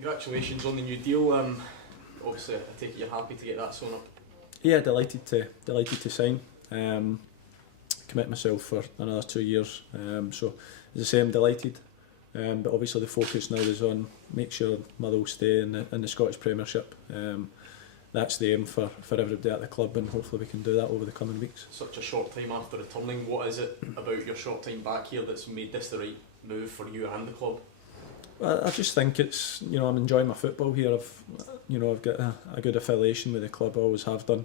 Congratulations on the new deal. Obviously, I take it you're happy to get that sewn up. Yeah, delighted to sign. Commit myself for another 2 years. So as I say, I'm delighted. But obviously the focus now is on make sure Motherwell stay in the Scottish Premiership. That's the aim for everybody at the club, and hopefully we can do that over the coming weeks. Such a short time after returning, what is it about your short time back here that's made this the right move for you and the club? I just think it's, I'm enjoying my football here. I've got a good affiliation with the club, I always have done.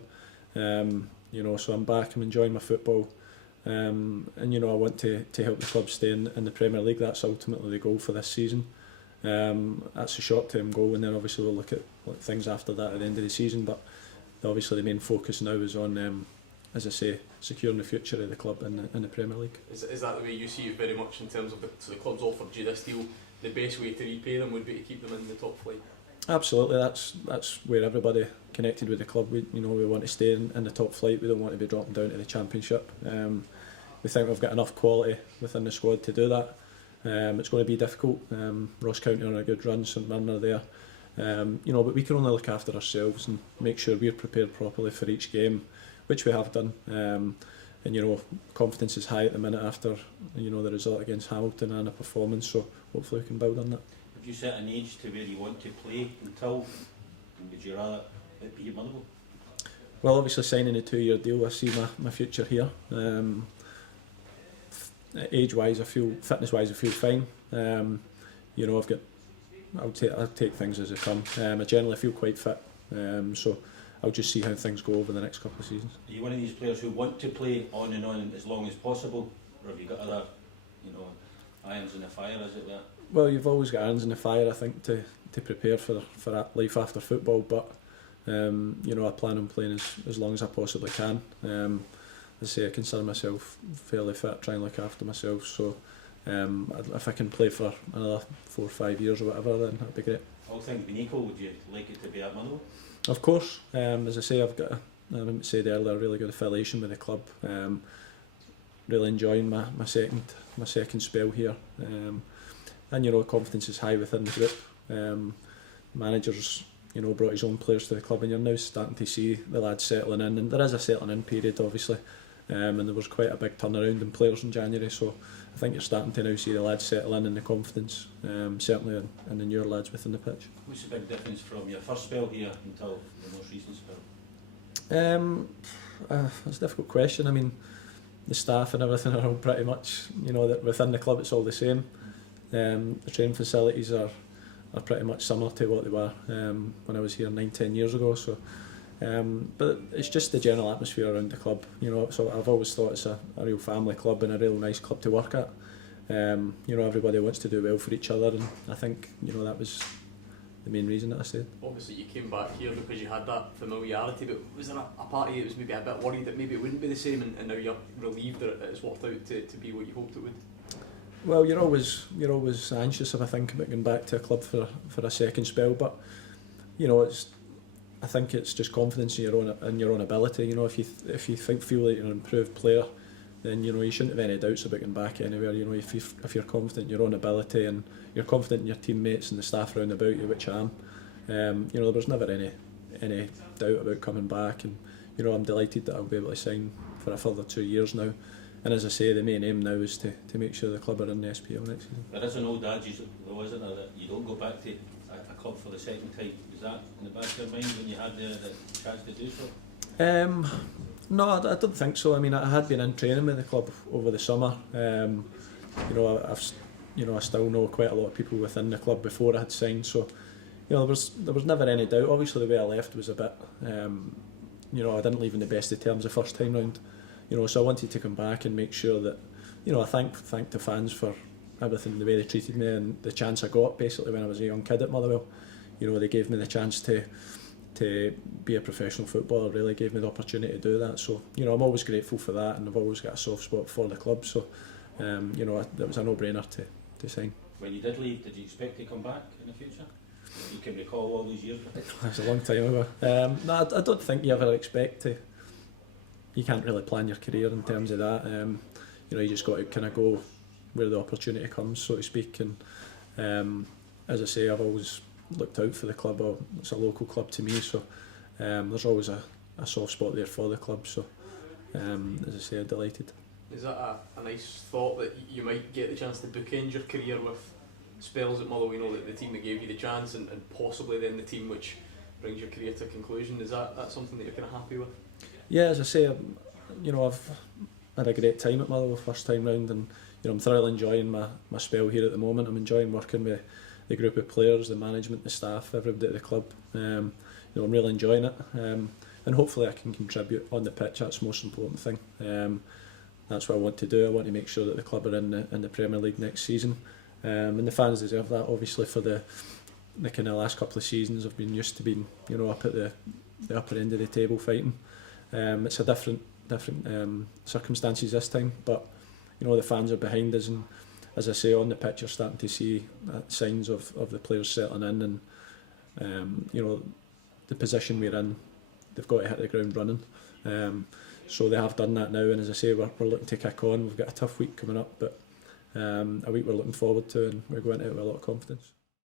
So I'm back, I'm enjoying my football. And I want to help the club stay in the Premier League. That's ultimately the goal for this season. That's a short-term goal, and then obviously we'll look at things after that at the end of the season. But obviously the main focus now is on, as I say, securing the future of the club in the Premier League. Is that the way you see it very much in terms of so the club's offered you this deal? The best way to repay them would be to keep them in the top flight. Absolutely, that's where everybody connected with the club. We want to stay in the top flight. We don't want to be dropping down to the Championship. We think we've got enough quality within the squad to do that. It's going to be difficult. Ross County are on a good run, St Mirren are there. But we can only look after ourselves and make sure we're prepared properly for each game, which we have done. And confidence is high at the minute after the result against Hamilton and a performance. So hopefully we can build on that. Have you set an age to where you want to play until? Would you rather it be at Motherwell? Well, obviously signing a 2-year deal, I see my future here. Age-wise, fitness-wise, I feel fine. I'll take things as they come. I generally feel quite fit, so I'll just see how things go over the next couple of seasons. Are you one of these players who want to play on and on as long as possible, or have you got other, irons in the fire, as it were? Well, you've always got irons in the fire, I think, to prepare for life after football. But I plan on playing as long as I possibly can. As I say, I consider myself fairly fit, try and look after myself. So if I can play for another 4 or 5 years or whatever, then that'd be great. All things being equal, would you like it to be at Motherwell? Of course. As I say, I've got, I said earlier, a really good affiliation with the club. Really enjoying my second spell here. And confidence is high within the group. Managers brought his own players to the club, and you're now starting to see the lads settling in, and there is a settling in period obviously, and there was quite a big turnaround in players in January, so I think you're starting to now see the lads settle in the confidence, certainly in the newer lads within the pitch. What's the big difference from your first spell here until the most recent spell? That's a difficult question. I mean, the staff and everything are all pretty much, that within the club it's all the same. The training facilities are pretty much similar to what they were when I was here 9-10 years ago. So, but it's just the general atmosphere around the club. So I've always thought it's a real family club and a real nice club to work at. Everybody wants to do well for each other, and I think that was the main reason that I stayed. Obviously, you came back here because you had that familiarity, but was there a part of you that was maybe a bit worried that maybe it wouldn't be the same, and now you're relieved that it's worked out to be what you hoped it would? Well, you're always anxious if I think about going back to a club for a second spell, but I think it's just confidence in your own ability. If you feel like you're an improved player, then you shouldn't have any doubts about going back anywhere. If you're confident in your own ability and you're confident in your teammates and the staff around about you, which I am, there was never any doubt about coming back, and I'm delighted that I'll be able to sign for a further 2 years now. And as I say, the main aim now is to make sure the club are in the SPL next season. There is an old adage, though, isn't there, that you don't go back to a club for the second time. Is that in the back of your mind when you had the chance to do so? No, I don't think so. I mean, I had been in training with the club over the summer. I still know quite a lot of people within the club before I had signed. So, there was never any doubt. Obviously, the way I left was a bit. I didn't leave in the best of terms the first time round. So I wanted to come back and make sure that, I thank the fans for everything, the way they treated me and the chance I got basically when I was a young kid at Motherwell. They gave me the chance to be a professional footballer, really gave me the opportunity to do that. So, I'm always grateful for that, and I've always got a soft spot for the club. So, that was a no-brainer to sign. When you did leave, did you expect to come back in the future? You can recall all those years? That's a long time ago. No, I don't think you ever expect to. You can't really plan your career in terms of that. You just got to kind of go where the opportunity comes, so to speak. And as I say, I've always looked out for the club, or it's a local club to me, so there's always a soft spot there for the club. So as I say, I'm delighted. Is that a nice thought that you might get the chance to bookend your career with spells at Motherwell, you know, the team that gave you the chance, and possibly then the team which brings your career to a conclusion? Is that something that you're kind of happy with? Yeah, as I say, I've had a great time at Motherwell first time round, and I'm thoroughly enjoying my spell here at the moment. I'm enjoying working with the group of players, the management, the staff, everybody at the club. I'm really enjoying it, and hopefully I can contribute on the pitch. That's the most important thing. That's what I want to do. I want to make sure that the club are in the Premier League next season, and the fans deserve that. Obviously, for the kind of last couple of seasons, I've been used to being up at the upper end of the table fighting. It's a different circumstances this time, but the fans are behind us, and as I say, on the pitch you're starting to see signs of the players settling in, and the position we're in, they've got to hit the ground running. So they have done that now, and as I say, we're looking to kick on. We've got a tough week coming up, but a week we're looking forward to, and we're going into it with a lot of confidence.